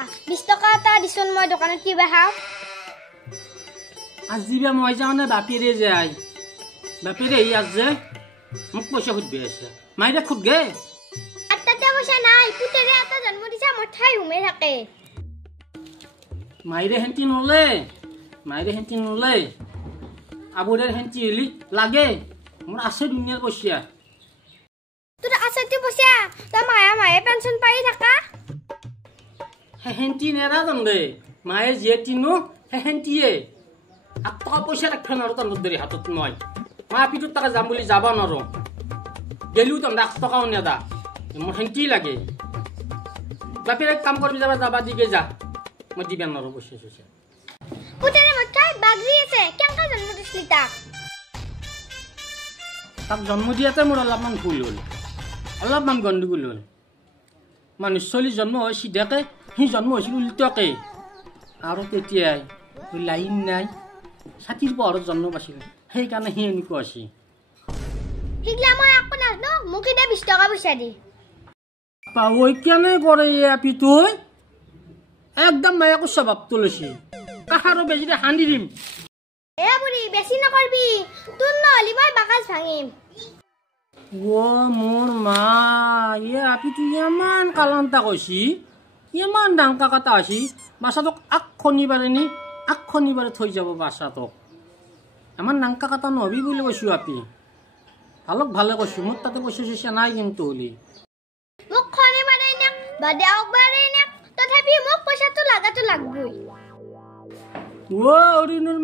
20 টকা এটা দিছোন মই দোকানত কিবা খাও আজি বে মই যাও না বাপিৰে যাই বাপিৰে আজি মোক পইচা খুদবে আছে মাইৰে খুদগে আটাতে পইচা নাই পুতেৰে এটা জন্ম দিছা মঠাই হুমে থাকে মাইৰে হেন্তি নলে আবুৰেৰ হেন্তি হলি লাগে মোৰ আছে দুনিয়াৰ পইচা তোৰ আছে তি পইচা তা মায়ে পেনশন পাই থাকা হেন্তি নেৰা দন্দে মায়ে যে তিনো হেন্তিয়ে আটকা পইচা ৰাখবা নৰো তন্দৰ দৰি হাতত মই মা পিটুত টাকা যাম বুলি যাব নৰো গেলিও তন 1 টকাও নেদা মোৰ হেন্তি লাগে বাপিৰে কাম কৰবি যাবা দিগে যা মই দিবা নৰো পইচা পইচা পুতেৰে মঠাই বাগৰি আছে কেনকা জন্ম দিছলি তাক জন্ম দিয়াতে মোৰ অলপমান ভুল হ'ল অলপমান গণ্ডগোল হ'ল মানুহ চলি জন্ম হয় সিধাকে সি জন্ম হৈছিল উল্টাকে আৰু তেতিয়াই লাইন নাই ছাতিৰ পোহৰত জন্ম পাইছিল সেইকাৰণে সি এনেকুৱা আছিল হিগলা মই একো নাজনো মুখি দে 20 টকা পইচা দি পাৱই কেনে কৰে আপি তুই একদম মায়াকো স্বভাৱটো লৈছে কাহাৰো বেজিৰে হান্দি দিম এ বুঢ়ী বেছি নকৰবি তোৰ নহলি মই বাকাজ ভাঙিম ও মোৰ মা আপি তুই ইমান কালান্তা কৈছি ইমান ডাংকা কাটা আছি বাছাটোক আখনিবাৰে থৈ যাব বাছাটোক আমাৰ নাংকা কাটা নহবি বুলি কৈছো আপি ভালে কৈছো মোৰ তাতে পইচা চইচা নাই কিন্তু হলি মোক খনিবাৰে নে বাদে আকবাৰে নে তথাপি মোক পইচাটো লাগাটো লাগবই ও অৰুণৰ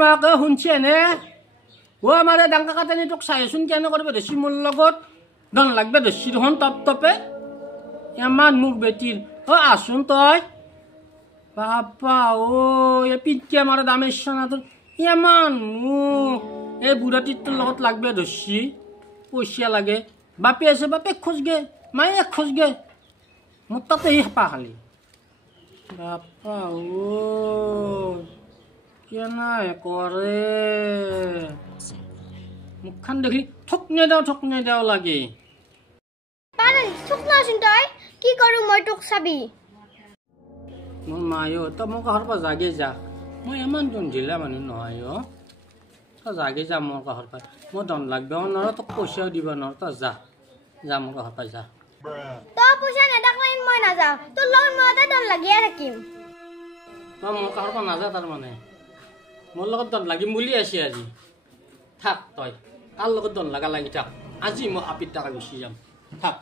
মাক শুনছে নে ও আমাৰে ডাংকা কাটানি তোক চাইছোন কেনে কৰবে ধৰছি মোৰ লগত দন লাগবে ধৰছি দেখোন টপে ইমান মোক বেটিৰ আছোন তই বাপা এ পিতকে মাৰে দামেশ্বনা তোৰ ইমান মোক এই বুঢ়াটিৰ তোৰ লগত লাগবে ধৰছি পইচা লাগে বাপে আছে বাপে খোজগে মায়ে খোজগে মোৰ তাতে হেঁপা খালি বাপা কেনাই কৰে মুখখন দেখি ঠক নেদাও লাগে পাৰা ঠক নাচোন তই কি কৰো মই তোক চাবি মোৰ মায়ো তই মোৰ কাষৰ পৰা জাগে যা মই ইমান ঢিলা মানুহ নহয় তই জাগে যা মোৰ কাষৰ পৰা মই দন লাগবে নোৱাৰো তোক পইচাও দিব নোৱাৰো তই যা মোৰ কাষৰ পৰা যা তই পইচা নেদাকলে মই নাযাওঁ তোৰ লগত মই এটা দন লাগিয়ে থাকিম তই মোৰ কাষৰ পৰা নাযা তাৰমানে মোৰ লগত দন লাগিম বুলি আছে আজি থাক তই তাৰ লগত দন লাগা লাগি থাক আজি মই আপিত টাকা গুচি যাম থাক